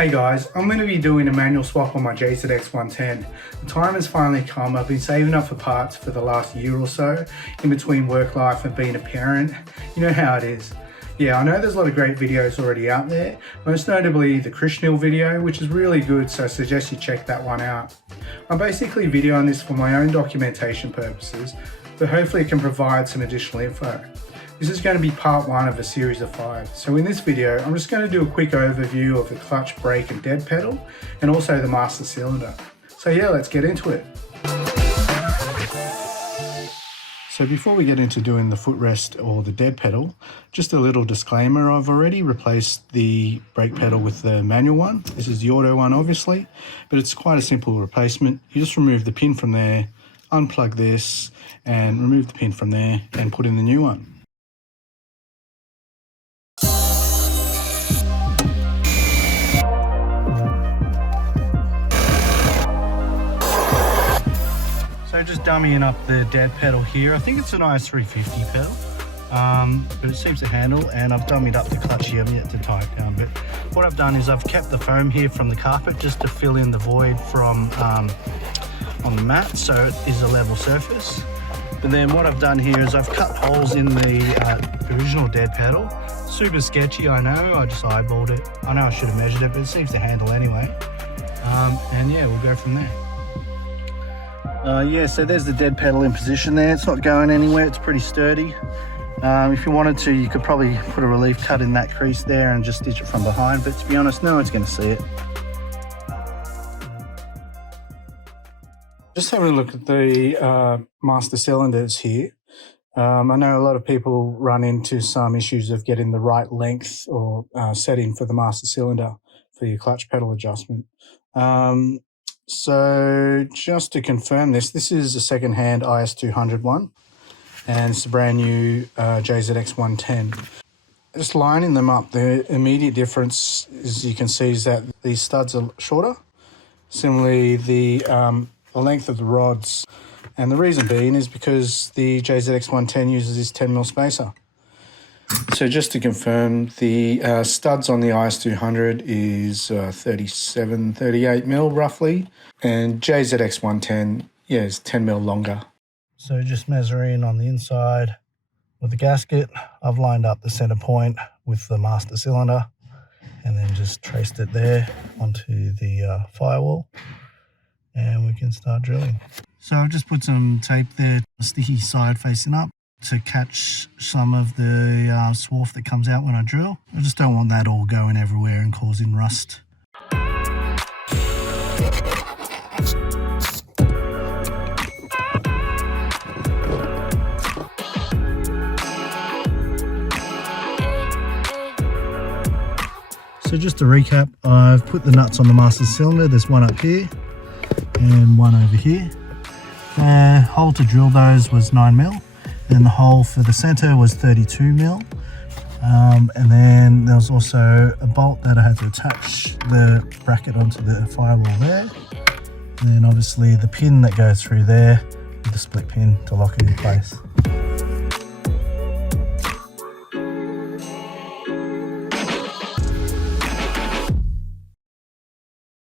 Hey guys, I'm going to be doing a manual swap on my JZX110. The time has finally come. I've been saving up for parts for the last year or so, in between work life and being a parent. You know how it is. Yeah, I know there's a lot of great videos already out there, most notably the Krishnil video, which is really good, so I suggest you check that one out. I'm basically videoing this for my own documentation purposes, but hopefully it can provide some additional info. This is going to be part one of a series of 5. So in this video, I'm just going to do a quick overview of the clutch, brake and dead pedal, and also the master cylinder. So yeah, let's get into it. So before we get into doing the footrest or the dead pedal, just a little disclaimer, I've already replaced the brake pedal with the manual one. This is the auto one obviously, but it's quite a simple replacement. You just remove the pin from there, unplug this and remove the pin from there and put in the new one. So just dummying up the dead pedal here. I think it's an IS350 pedal, but it seems to handle, and I've dummied up the clutch here. I'm yet to tie it down, but what I've done is I've kept the foam here from the carpet just to fill in the void from on the mat, so it is a level surface. But then what I've done here is I've cut holes in the original dead pedal. Super sketchy, I know, I just eyeballed it. I know I should have measured it, but it seems to handle anyway. And yeah, we'll go from there. Yeah, so there's the dead pedal in position there. It's not going anywhere, it's pretty sturdy. If you wanted to, you could probably put a relief cut in that crease there and just stitch it from behind, but to be honest, no one's going to see it. Just having a look at the master cylinders here. I know a lot of people run into some issues of getting the right length or setting for the master cylinder for your clutch pedal adjustment. So just to confirm this is a second-hand IS200 one, and it's a brand new JZX110. Just lining them up, the immediate difference, as you can see, is that these studs are shorter. Similarly, the length of the rods, and the reason being is because the JZX110 uses this 10mm spacer. So just to confirm, the studs on the IS200 is 37, 38mm roughly, and JZX110, yeah, is 10mm longer. So just measuring on the inside with the gasket, I've lined up the center point with the master cylinder and then just traced it there onto the firewall, and we can start drilling. So I've just put some tape there, sticky side facing up, to catch some of the swarf that comes out when I drill. I just don't want that all going everywhere and causing rust. So just to recap, I've put the nuts on the master cylinder. There's one up here and one over here. The hole to drill those was 9mm. Then the hole for the center was 32mm, and then there was also a bolt that I had to attach the bracket onto the firewall there, and then obviously the pin that goes through there with the split pin to lock it in place.